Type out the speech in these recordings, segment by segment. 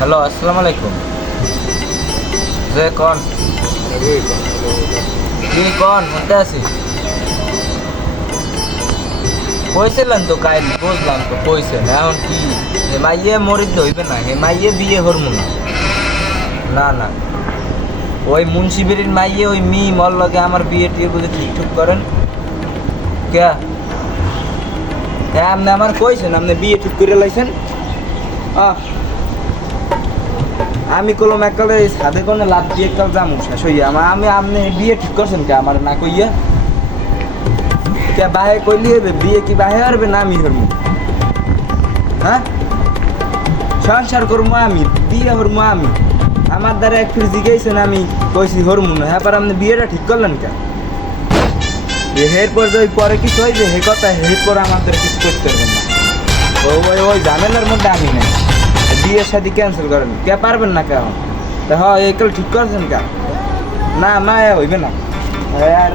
Hello, আসসালামু আলাইকুম। যে কন কি কন শুনতে আছি। কইছিলেন তো কাল, বুঝলাম তো কইছেন। এখন কি হেমাইয়ে মরিদ হইবে না? হেমাইয়ে বিয়ে হরমু না। না না, ওই মুন্সিবিরির মাইয়ে ওই মল লগে আমার বিয়ে টিয়ে বুঝে ঠিক করেন কে? হ্যাঁ, আপনি আমার কইছেন আপনি বিয়ে ঠিক করে লাইছেন। আমি কলম এককালে সাথে কোনো লাভ দিয়ে এককাল যামু শেষ হইয়া আমি আপনি বিয়ে ঠিক করছেন কে আমার না কইয়া? কে বাহে কইলি হবে বিয়ে? কি বাহে হারবে না আমি হরমু? হ্যাঁ, সংসার করবো আমি, বিয়ে হরমু আমি। আমার দ্বারা এক ফির জিগেছেন, আমি কইছি হরমু না। হ্যাঁ, পর আপনি বিয়েটা ঠিক করলেন কে? এরপর যে পরে কিছু হইবে হে কথা, এরপর আমাদের কিছু করতে পারবেন না। ওই ঝামেলার মধ্যে আমি নেই। বিয়ের সাথে ক্যান্সেল করেন কে? পারবেন না কেমন? হ্যাঁ, একাল ঠিক করছেন কে? না মা হইবে না,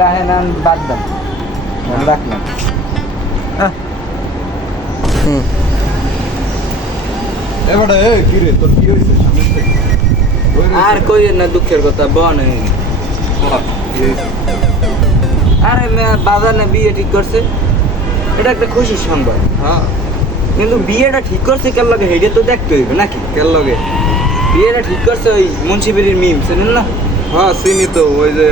রাহে না, বাদ দেন, রাখলাম। এবারে কি রে, তোর কি হয়েছে সামনে থেকে? আর কই না দুঃখের কথা বন। আরে বাজানে বিয়ে ঠিক করছে, এটা একটা খুশির সংবাদ। হ্যাঁ, কিন্তু বিয়েটা ঠিক করছে কেন লাগে হেডে তো দেখতে হইবে নাকি? কেন লাগে? বিয়েটা ঠিক করছে ওই মুন্সিবিরির মিম, চেনেন না? হ্যাঁ চিনি তো, ওই যে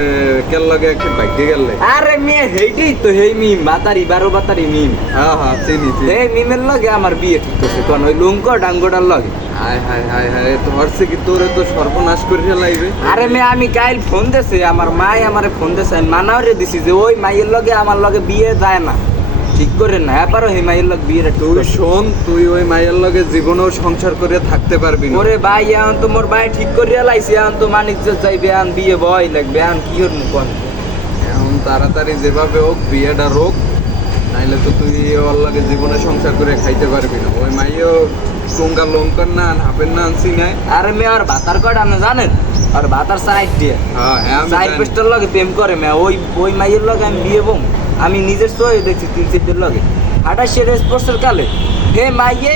কেন লাগে একটা বাইকে গেলে। আরে মেয়ে হেইটেই তো, হেই মিম বাতারি 12 বাতারি মিম। হ্যাঁ হ্যাঁ চিনি চিনি। এই মিমের লগে আমার বিয়ে ঠিক করছে, কারণ ওই লুঙ্ক ডাঙ্গোটার লগে। হায় হায় হায় হায়, তো হরছে কি তোরে তো সর্বনাশ করে ফেলাইবে। আরে মেয়ে আমি কাইল ফোন দিছে, আমার মাই আমারে ফোন দিছে, আমি মানাও রে দিছি যে ওই মাইয়ের লগে আমার লগে বিয়ে যায় না, ঠিক করে না। এবারও হে মাইয়ের লগে বিয়েটা ঠিক তুই করছে। শোন, তুই ওই মায়ের লগে জীবনেও সংসার করে থাকতে পারবি না। ওরে ভাই, এখন তো মোর ভাই ঠিক করিয়া লাইছে, এখন তো মানিজ্য চাইবে, এখন বিয়ে ভয় লাগবে, এখন কি ওর মুখ? এখন তাড়াতাড়ি যেভাবে হোক বিয়েটা রোক, নাইলে তো তুই ওর লগে জীবনে সংসার করে খাইতে পারবি না। ওই মাইও টুঙ্গা লঙ্কার না হাফের না আনছি নাই। আরে মেয়ে আর ভাতার কয়টা আপনি জানেন? আর ভাতার সাইড দিয়ে হ্যাঁ হ্যাঁ আমি সাইড জানি। পেস্টার লগে প্রেম করে মেয়ে, ওই মাইয়ের লগে আমি বিয়ে বম। আমি নিজের চোখে দেখছি 3 সেটের লগে 28 স্পোর্টসের কালে হে মাইয়ে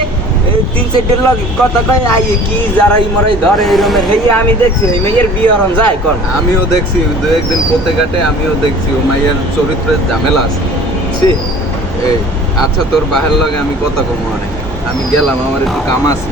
3 সেটের লগে কথা কয় আইয়ে কি যারাই মরাই ধরে এরমে হেয়ে আমি দেখছি এই মেয়ের বিয়ে হরণ যায় কোন। আমিও দেখছি দু একদিন পথে ঘাটে, আমিও দেখছি ও মাইয়ের চরিত্রের ঝামেলা আছে। সে এই আচ্ছা, তোর বাহের লগে আমি কথা কম অনেক, আমি গেলাম, আমার একটু কাম আছে।